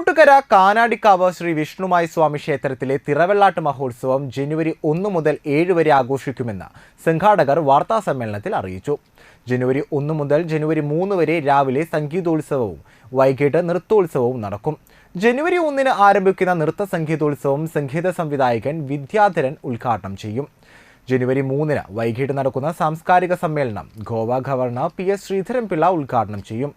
പുറോട്ടുകര കാനാടിക്കാവ് ശ്രീ വിഷ്ണുമായി സ്വാമി ക്ഷേത്രത്തിലെ തിറവെള്ളാട്ട് മഹോത്സവം ജനുവരി ഒന്ന് മുതൽ ഏഴ് വരെ ആഘോഷിക്കുമെന്ന് സംഘാടകർ വാർത്താ സമ്മേളനത്തിൽ അറിയിച്ചു. ജനുവരി ഒന്ന് മുതൽ ജനുവരി മൂന്ന് വരെ രാവിലെ സംഗീതോത്സവവും വൈകിട്ട് നൃത്തോത്സവവും നടക്കും. ജനുവരി ഒന്നിന് ആരംഭിക്കുന്ന നൃത്ത സംഗീതോത്സവം സംഗീത സംവിധായകൻ വിദ്യാധരൻ ഉദ്ഘാടനം ചെയ്യും. ജനുവരി മൂന്നിന് വൈകിട്ട് നടക്കുന്ന സാംസ്കാരിക സമ്മേളനം Goa governor P S Sreedharan Pillai ഉദ്ഘാടനം ചെയ്യും.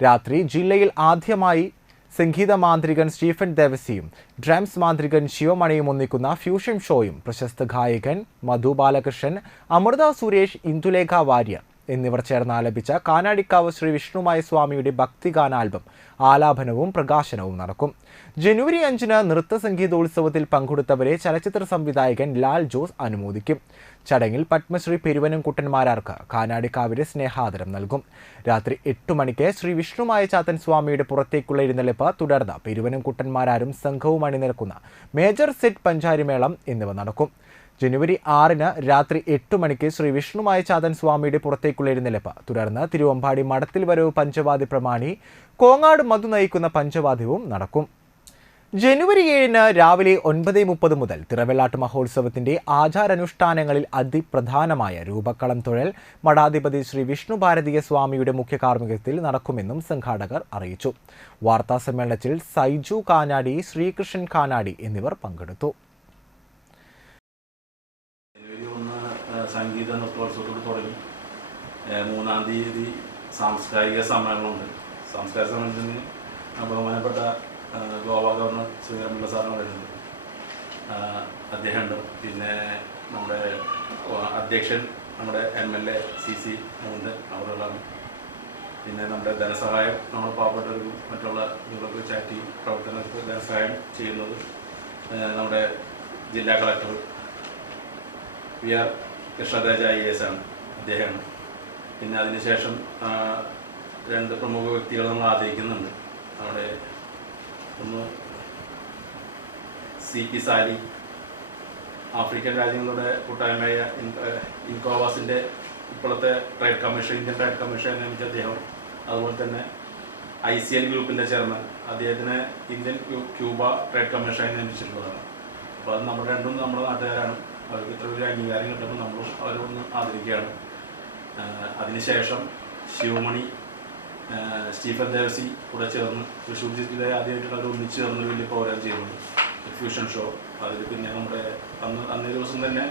രാത്രി ജില്ലയിൽ ആദ്യമായി സംഗീത മാന്ത്രികൻ സ്റ്റീഫൻ ദേവസിയും ഡ്രംസ് മാന്ത്രികൻ ശിവമണിയും ഒന്നിക്കുന്ന ഫ്യൂഷൻ ഷോയും പ്രശസ്ത ഗായകൻ മധു ബാലകൃഷ്ണൻ അമൃത സുരേഷ് ഇന്ദുലേഖ വാര്യർ. എന്നിവർ ചേർന്ന് ആലപിച്ച കാനാടിക്കാവ് ശ്രീ വിഷ്ണുമായ സ്വാമിയുടെ ഭക്തിഗാന ആൽബം ആലാപനവും പ്രകാശനവും നടക്കും. ജനുവരി അഞ്ചിന് നൃത്ത സംഗീതോത്സവത്തിൽ പങ്കെടുത്തവരെ ചലച്ചിത്ര സംവിധായകൻ ലാൽ ജോസ് അനുമോദിക്കും. ചടങ്ങിൽ പത്മശ്രീ പെരുവനംകുട്ടന്മാരാർക്ക് കാനാടിക്കാവിലെ സ്നേഹാദരം നൽകും. രാത്രി എട്ട് മണിക്ക് ശ്രീ വിഷ്ണുമായ ചാത്തൻ സ്വാമിയുടെ പുറത്തേക്കുള്ള എഴുന്നള്ളിപ്പ് തുടർന്ന് പെരുവനംകുട്ടന്മാരാരും സംഘവും അണിനിരക്കുന്ന മേജർ സെറ്റ് പഞ്ചാരിമേളം എന്നിവ നടക്കും. ജനുവരി ആറിന് രാത്രി എട്ട് മണിക്ക് ശ്രീ വിഷ്ണുമായ ചാതൻ സ്വാമിയുടെ പുറത്തേക്കുള്ള എഴുന്നള്ളിപ്പ് തുടർന്ന് തിരുവമ്പാടി മഠത്തിൽ വരവ് പഞ്ചവാദി പ്രമാണി കോങ്ങാട് മധു നയിക്കുന്ന പഞ്ചവാദ്യവും നടക്കും. ജനുവരി ഏഴിന് രാവിലെ ഒൻപത് മുപ്പത് മുതൽ തിറവെള്ളാട്ട് മഹോത്സവത്തിന്റെ ആചാരാനുഷ്ഠാനങ്ങളിൽ അതിപ്രധാനമായ രൂപക്കളം തൊഴൽ മഠാധിപതി ശ്രീ വിഷ്ണു ഭാരതീയ സ്വാമിയുടെ മുഖ്യ കാർമ്മികത്തിൽ നടക്കുമെന്നും സംഘാടകർ അറിയിച്ചു. വാർത്താ സമ്മേളനത്തിൽ സൈജു കാനാടി ശ്രീകൃഷ്ണൻ കാനാടി എന്നിവർ പങ്കെടുത്തു ജനുവരി ഒന്ന് ഏഹ്, സംഗീത നൃത്തോത്സവത്തോട് തുടങ്ങി. മൂന്നാം തീയതി സാംസ്കാരിക സമ്മേളനമുണ്ട്. സാംസ്കാരിക സമ്മേളനത്തിന് ബഹുമാനപ്പെട്ട ഗോവ ഗവർണർ ശ്രീരാമുള്ള സാറിന് വരുന്നുണ്ട്. അദ്ദേഹമുണ്ട്. പിന്നെ നമ്മുടെ അധ്യക്ഷൻ നമ്മുടെ M L A C C ഉണ്ട്. അവരുള്ളതാണ് പിന്നെ നമ്മുടെ ധനസഹായം നമ്മൾ പാവപ്പെട്ടവർക്കും മറ്റുള്ള ഇവർക്ക് ചാറ്റി പ്രവർത്തനങ്ങൾക്ക് ധനസഹായം ചെയ്യുന്നത് നമ്മുടെ ജില്ലാ collector V R Krishnaraja I S ആണ്. അദ്ദേഹമാണ് പിന്നെ അതിനുശേഷം രണ്ട് പ്രമുഖ വ്യക്തികളെ നമ്മൾ ആദരിക്കുന്നുണ്ട്. നമ്മുടെ ഒന്ന് സി പി സാലി ആഫ്രിക്കൻ രാജ്യങ്ങളുടെ കൂട്ടായ്മയായ ഇൻ- ഇൻകോവാസിന്റെ ഇപ്പോഴത്തെ trade commission Indian trade commission നിയമിച്ച അദ്ദേഹം. അതുപോലെ തന്നെ ഐ സി എൽ ഗ്രൂപ്പിന്റെ ചെയർമാൻ. അദ്ദേഹത്തിന് ഇന്ത്യൻ ക്യൂബ ട്രേഡ് കമ്മീഷനായി നിയമിച്ചിട്ടുള്ളതാണ്. അപ്പോൾ അത് നമ്മുടെ രണ്ടും നമ്മുടെ നാട്ടുകാരാണ്. അവർക്ക് ഇത്ര ഒരു അംഗീകാരം കിട്ടുമ്പോൾ നമ്മളും അവരെ ഒന്ന് ആദരിക്കുകയാണ് അതിനുശേഷം ശിവമണി സ്റ്റീഫൻ ദേവസി കൂടെ ചേർന്ന് തൃശ്ശൂർ ജില്ലയിലെ ആദ്യമായിട്ടാണ് അവർ ഒന്നിച്ച് ചേർന്ന് വലിയ പ്രോഗ്രാം ചെയ്യുന്നത്. ഫ്യൂഷൻ ഷോ അതിൽ പിന്നെ നമ്മുടെ അന്ന് അന്നേ ദിവസം തന്നെ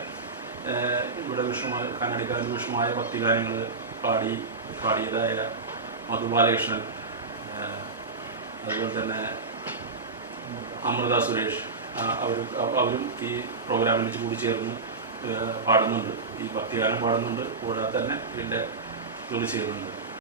ഇവിടെ വിഷമായ വിഷ്ണുമായ വിഷമായ പത്തി ഗാനങ്ങൾ പാടി പാടിയതായ മധുബാലകൃഷ്ണൻ അതുപോലെ തന്നെ അമൃത സുരേഷ് അവർ അവരും ഈ പ്രോഗ്രാമിൽ കൂടി ചേർന്ന് പാടുന്നുണ്ട്. ഈ ഭക്തിഗാനം പാടുന്നുണ്ട്. കൂടാതെ തന്നെ ഇതിന്റെ ജോലി ചെയ്യുന്നുണ്ട്.